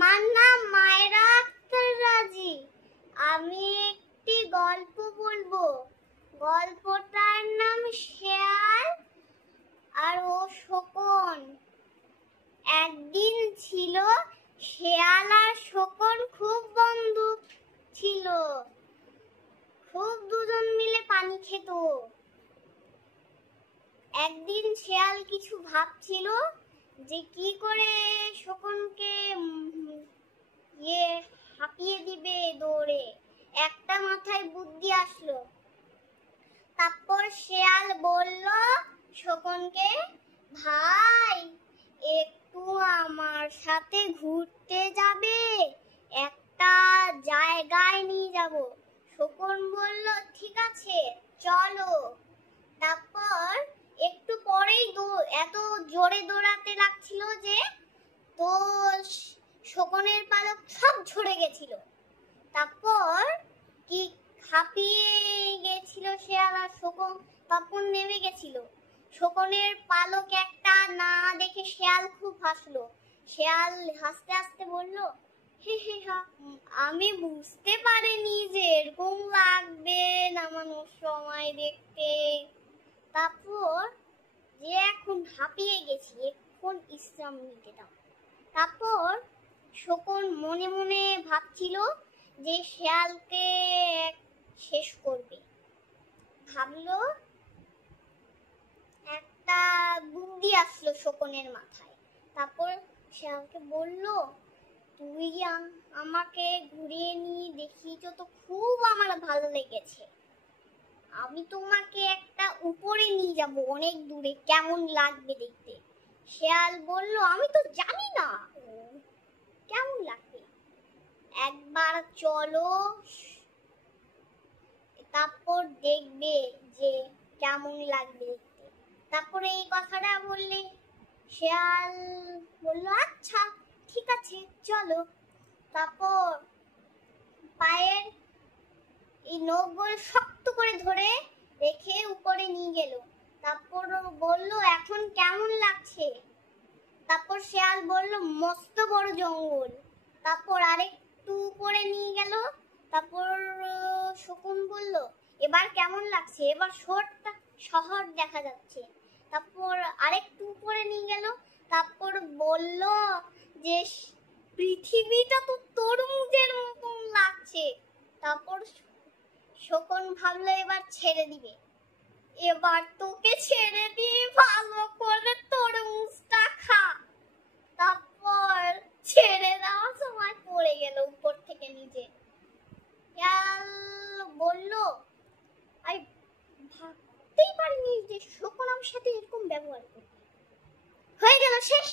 আমার নাম মায়রা আক্তার রাজি। আমি একটি গল্প বলবো। গল্পটার নাম শেয়াল আর ও শকুন। একদিন ছিল শেয়াল আর শকুন খুব বন্ধু ছিল। খুব দুজন মিলে পানি খেত। একদিন শেয়াল কিছু ভাবছিল যে কি করে শকুনকে হাঁপিয়ে দিবে দৌড়ে। একটা মাথায় বুদ্ধি আসলো। তারপর শেয়াল বলল শকুনকে, ভাই একটু আমার সাথে ঘুরতে যাবে? একটা জায়গায় নিয়ে যাব। শকুন বলল, ঠিক আছে চলো। তারপর একটু পরেই এত জোরে দৌড়াতে লাগছিল যে তো শকুনের পালক সব ঝরে গেছিল। তারপর কি হাঁপিয়ে গেছিল শেয়াল আর শকুন, তখন নেমে গেছিল। শকুনের পালক একটা না দেখে শেয়াল খুব হাসলো। শেয়াল হাসতে হাসতে বলল, হে হে হা, আমি বুঝতে পারিনি যে এরকম লাগবে নামানোর সময় দেখতে। তারপর যে এখন হাঁপিয়ে গেছি, এখন বিশ্রাম নিতে দাও। তারপর শকুন মনে মনে ভাবছিল যে শেয়ালকে শেষ করবে। ভাবলো, একটা বুদ্ধি আসলো শকুনের মাথায়। তারপর শেয়ালকে বলল, তুই আমাকে ঘুরিয়ে নিয়ে দেখিয়েছ তো খুব আমার ভালো লেগেছে। আমি তোমাকে একটা উপরে নিয়ে যাব, অনেক দূরে, কেমন লাগবে দেখতে। শেয়াল বলল, আমি তো জানি না কেমন লাগবে, একবার চলো, তারপর দেখবে যে কেমন লাগবে দেখতে। তারপরে এই কথাটা বললে শেয়াল বলল, আচ্ছা ঠিক আছে চলো। তারপর পায়ের এই নখগুলো শক্ত করে ধরে রেখে উপরে নিয়ে গেল। তারপর বলল, এখন কেমন লাগছে? তারপর শেয়াল বলল, মস্ত বড় জঙ্গল। তারপর আরেকটু উপরে নিয়ে গেল। তারপর শকুন বলল, এবার কেমন লাগছে? এবার শহর দেখা যাচ্ছে। তারপর আরেকটু উপরে নিয়ে গেল। তারপর বলল যে পৃথিবীটা তো তরমুজের মতন লাগছে। তারপর শকুন ভাবলো এবার ছেড়ে দিবে। এবার তোকে ছেড়ে দিয়ে ভালো করে তরমুজটা খা। তারপর ছেড়ে দেওয়ার সময় পড়ে গেল উপর থেকে নিচে। শেয়াল বলল, আমি ভাবতেই পারিনি যে শকুন আমার সাথে এরকম ব্যবহার করবে। হয়ে গেল, শেষ।